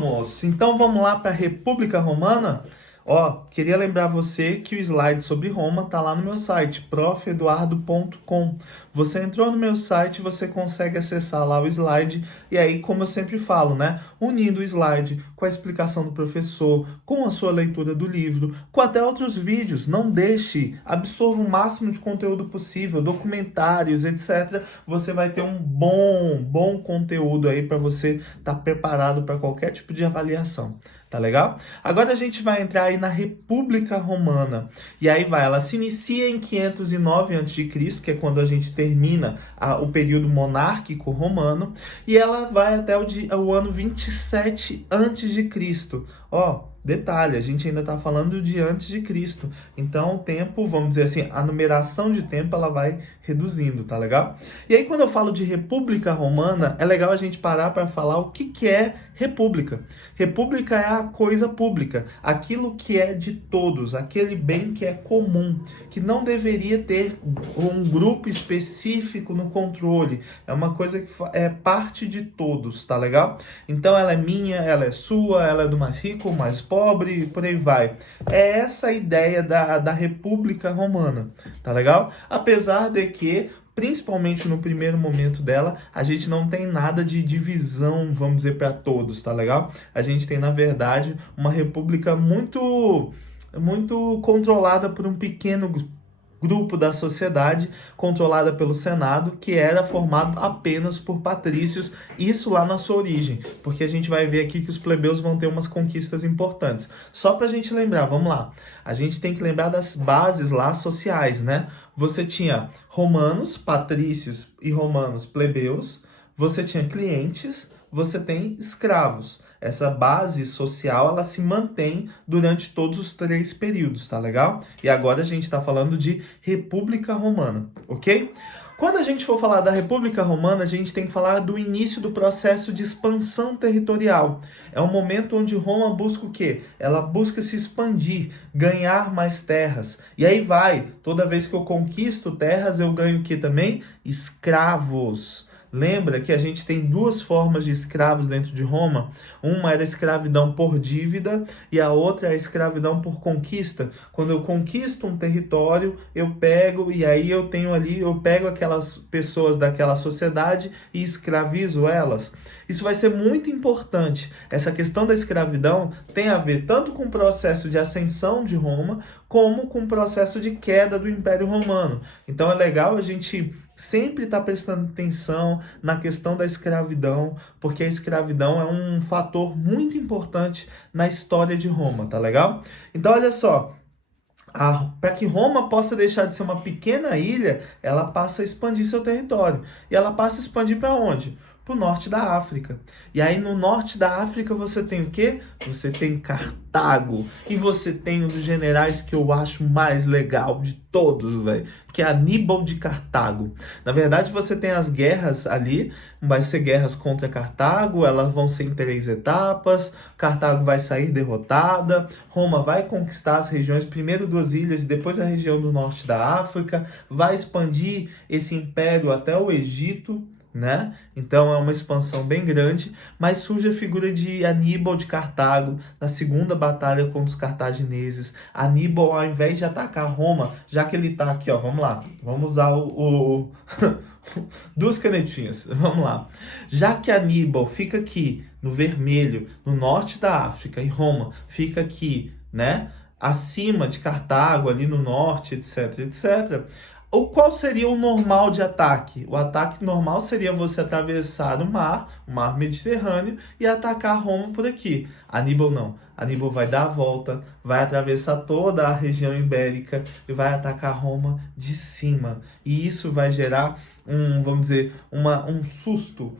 Vamos! Então vamos lá para a República Romana? Ó, queria lembrar você que o slide sobre Roma tá lá no meu site, profeduardo.com. Você entrou no meu site, você consegue acessar lá o slide e aí, como eu sempre falo, né? Unindo o slide com a explicação do professor, com a sua leitura do livro, com até outros vídeos. Não deixe, absorva o máximo de conteúdo possível, documentários, etc. Você vai ter um bom conteúdo aí para você estar preparado para qualquer tipo de avaliação. Tá legal? Agora a gente vai entrar aí na República Romana. E aí ela se inicia em 509 a.C., que é quando a gente termina o período monárquico romano, e ela vai até o ano 27 a.C. Ó, detalhe, a gente ainda está falando de antes de Cristo. Então o tempo, vamos dizer assim, a numeração de tempo ela vai reduzindo, tá legal? E aí quando eu falo de República Romana, é legal a gente parar para falar o que é república. República é a coisa pública, aquilo que é de todos, aquele bem que é comum, que não deveria ter um grupo específico no controle. É uma coisa que é parte de todos, tá legal? Então ela é minha, ela é sua, ela é do mais rico, mais pobre, por aí vai. É essa a ideia da República Romana, tá legal? Apesar de que, principalmente no primeiro momento dela, a gente não tem nada de divisão, vamos dizer, para todos, tá legal? A gente tem, na verdade, uma república muito controlada por um pequeno grupo da sociedade, controlada pelo Senado, que era formado apenas por patrícios, isso lá na sua origem, porque a gente vai ver aqui que os plebeus vão ter umas conquistas importantes. Só para a gente lembrar, vamos lá, a gente tem que lembrar das bases lá sociais, né? Você tinha romanos, patrícios e romanos plebeus, você tinha clientes, você tem escravos. Essa base social, ela se mantém durante todos os três períodos, tá legal? E agora a gente está falando de República Romana, ok? Quando a gente for falar da República Romana, a gente tem que falar do início do processo de expansão territorial. É um momento onde Roma busca o quê? Ela busca se expandir, ganhar mais terras. E aí toda vez que eu conquisto terras, eu ganho o quê também? Escravos. Lembra que a gente tem duas formas de escravos dentro de Roma? Uma era a escravidão por dívida e a outra é a escravidão por conquista. Quando eu conquisto um território, eu pego e aí eu pego aquelas pessoas daquela sociedade e escravizo elas. Isso vai ser muito importante. Essa questão da escravidão tem a ver tanto com o processo de ascensão de Roma, como com o processo de queda do Império Romano. Então é legal a gente sempre está prestando atenção na questão da escravidão, porque a escravidão é um fator muito importante na história de Roma, tá legal? Então, olha só, para que Roma possa deixar de ser uma pequena ilha, ela passa a expandir seu território. E ela passa a expandir para onde? Para o norte da África. E aí no norte da África você tem o quê? Você tem Cartago. E você tem um dos generais que eu acho mais legal de todos, velho, que é Aníbal de Cartago. Na verdade, você tem as guerras ali, vai ser guerras contra Cartago, elas vão ser em 3 etapas, Cartago vai sair derrotada, Roma vai conquistar as regiões, primeiro 2 ilhas e depois a região do norte da África, vai expandir esse império até o Egito, né? Então é uma expansão bem grande, mas surge a figura de Aníbal de Cartago na segunda batalha contra os cartagineses. Aníbal, ao invés de atacar Roma, já que ele tá aqui, ó, vamos lá, vamos usar duas canetinhas, vamos lá. Já que Aníbal fica aqui no vermelho, no norte da África, e Roma fica aqui, né, acima de Cartago, ali no norte, etc. Qual seria o normal de ataque? O ataque normal seria você atravessar o mar Mediterrâneo, e atacar Roma por aqui. Aníbal não. Aníbal vai dar a volta, vai atravessar toda a região ibérica e vai atacar Roma de cima. E isso vai gerar vamos dizer, um susto.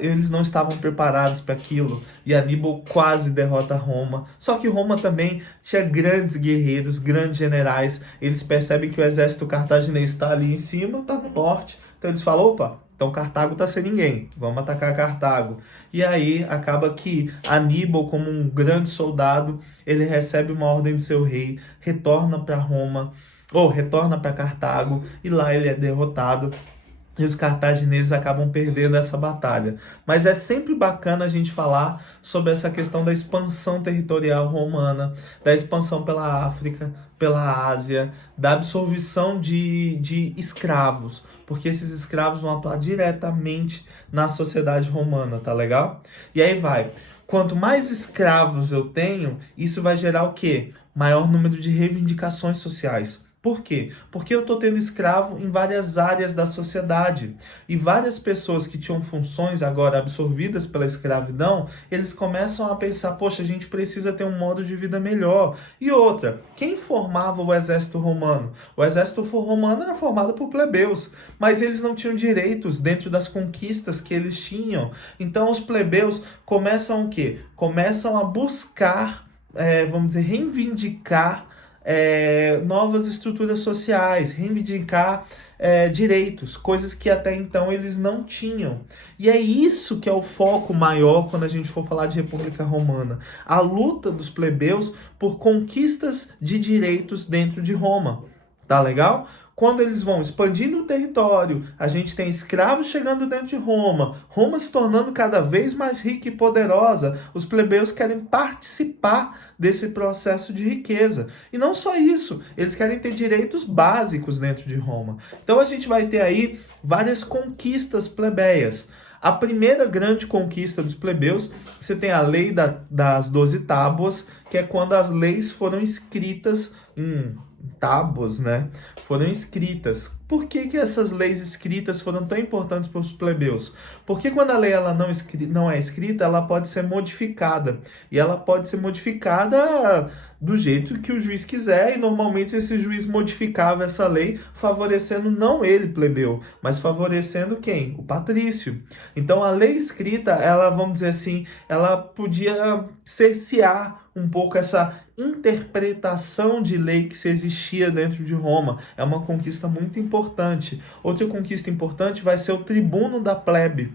Eles não estavam preparados para aquilo e Aníbal quase derrota Roma. Só que Roma também tinha grandes guerreiros, grandes generais. Eles percebem que o exército cartaginês está ali em cima, está no norte. Então eles falam, opa, então Cartago está sem ninguém, vamos atacar Cartago. E aí acaba que Aníbal, como um grande soldado, ele recebe uma ordem do seu rei, retorna para Roma, ou retorna para Cartago, e lá ele é derrotado. e os cartagineses acabam perdendo essa batalha. Mas é sempre bacana a gente falar sobre essa questão da expansão territorial romana, da expansão pela África, pela Ásia, da absorção de escravos, porque esses escravos vão atuar diretamente na sociedade romana, tá legal? E aí vai. Quanto mais escravos eu tenho, isso vai gerar o quê? Maior número de reivindicações sociais. Por quê? Porque eu estou tendo escravo em várias áreas da sociedade. E várias pessoas que tinham funções agora absorvidas pela escravidão, eles começam a pensar, poxa, a gente precisa ter um modo de vida melhor. E outra, quem formava o exército romano? O exército romano era formado por plebeus, mas eles não tinham direitos dentro das conquistas que eles tinham. Então os plebeus começam o quê? Começam a buscar, vamos dizer, reivindicar novas estruturas sociais, reivindicar direitos, coisas que até então eles não tinham. E é isso que é o foco maior quando a gente for falar de República Romana. A luta dos plebeus por conquistas de direitos dentro de Roma. Tá legal? Quando eles vão expandindo o território, a gente tem escravos chegando dentro de Roma, Roma se tornando cada vez mais rica e poderosa, os plebeus querem participar desse processo de riqueza. E não só isso, eles querem ter direitos básicos dentro de Roma. Então a gente vai ter aí várias conquistas plebeias. A primeira grande conquista dos plebeus, você tem a lei das 12 tábuas, que é quando as leis foram escritas em tábuas, né? Foram escritas. Por que essas leis escritas foram tão importantes para os plebeus? Porque quando a lei ela não é escrita, ela pode ser modificada. E ela pode ser modificada do jeito que o juiz quiser, e normalmente esse juiz modificava essa lei favorecendo não ele, plebeu, mas favorecendo quem? O patrício. Então a lei escrita, ela, vamos dizer assim, ela podia cercear um pouco essa interpretação de lei que se existia dentro de Roma. É uma conquista muito importante. Outra conquista importante vai ser o tribuno da plebe.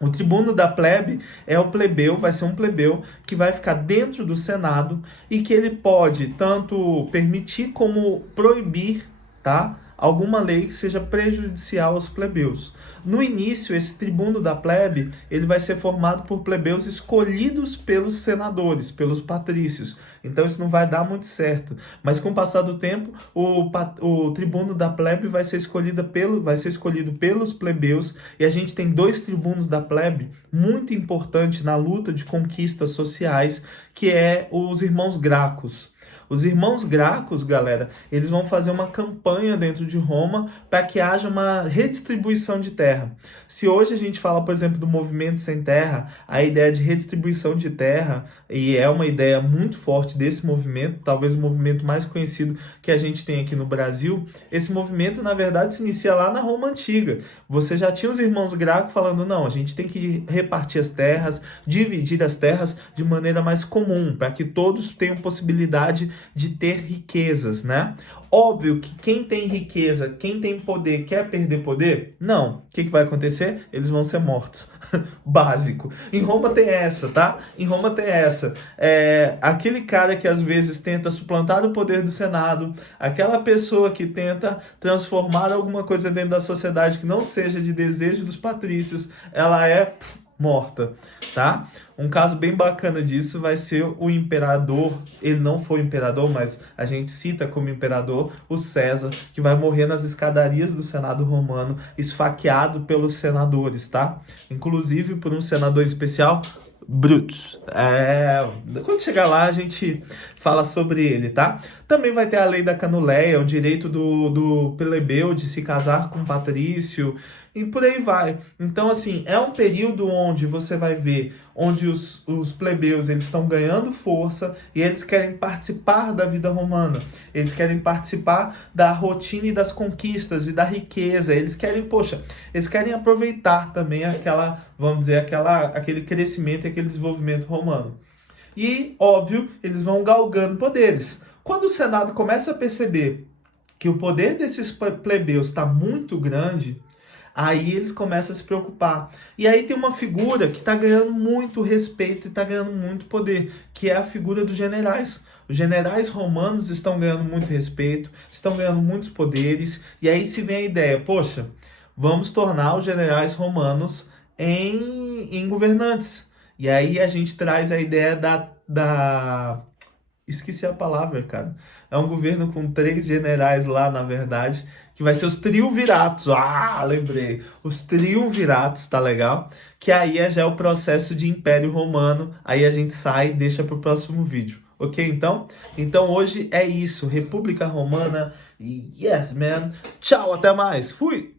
O tribuno da plebe é o plebeu, vai ser um plebeu que vai ficar dentro do Senado e que ele pode tanto permitir como proibir, tá? Alguma lei que seja prejudicial aos plebeus. No início, esse tribuno da plebe, ele vai ser formado por plebeus escolhidos pelos senadores, pelos patrícios. Então isso não vai dar muito certo. Mas com o passar do tempo, o tribuno da plebe vai ser escolhido pelos plebeus. E a gente tem dois tribunos da plebe muito importantes na luta de conquistas sociais, que é os irmãos Gracos. Os irmãos Gracos, galera, eles vão fazer uma campanha dentro de Roma para que haja uma redistribuição de terra. Se hoje a gente fala, por exemplo, do movimento sem terra, a ideia de redistribuição de terra, e é uma ideia muito forte desse movimento, talvez o movimento mais conhecido que a gente tem aqui no Brasil, esse movimento, na verdade, se inicia lá na Roma Antiga. Você já tinha os irmãos Gracos falando, não, a gente tem que repartir as terras, dividir as terras de maneira mais comum, para que todos tenham possibilidade de ter riquezas, né? Óbvio que quem tem riqueza, quem tem poder, quer perder poder? Não. O que vai acontecer? Eles vão ser mortos. Básico. Em Roma tem essa, tá? Em Roma tem essa. Aquele cara que às vezes tenta suplantar o poder do Senado, aquela pessoa que tenta transformar alguma coisa dentro da sociedade que não seja de desejo dos patrícios, ela é morta, tá? Um caso bem bacana disso vai ser o imperador, ele não foi imperador, mas a gente cita como imperador o César, que vai morrer nas escadarias do Senado romano, esfaqueado pelos senadores, tá? Inclusive por um senador especial, Brutus. Quando chegar lá a gente fala sobre ele, tá? Também vai ter a lei da canuleia, o direito do plebeu de se casar com um patrício, e por aí vai. Então, assim, é um período onde você vai ver, onde os plebeus eles estão ganhando força e eles querem participar da vida romana. Eles querem participar da rotina e das conquistas e da riqueza. Eles querem, eles querem aproveitar também aquele crescimento e aquele desenvolvimento romano. E, óbvio, eles vão galgando poderes. Quando o Senado começa a perceber que o poder desses plebeus está muito grande, aí eles começam a se preocupar. E aí tem uma figura que está ganhando muito respeito e está ganhando muito poder, que é a figura dos generais. Os generais romanos estão ganhando muito respeito, estão ganhando muitos poderes, e aí se vem a ideia, vamos tornar os generais romanos em governantes. E aí a gente traz a ideia esqueci a palavra, cara. É um governo com 3 generais lá, na verdade, que vai ser os triunviratos. Ah, lembrei. Os triunviratos, tá legal? Que aí já é o processo de Império Romano. Aí a gente sai e deixa pro próximo vídeo. Ok, então? Então hoje é isso. República Romana. Yes, man. Tchau, até mais. Fui!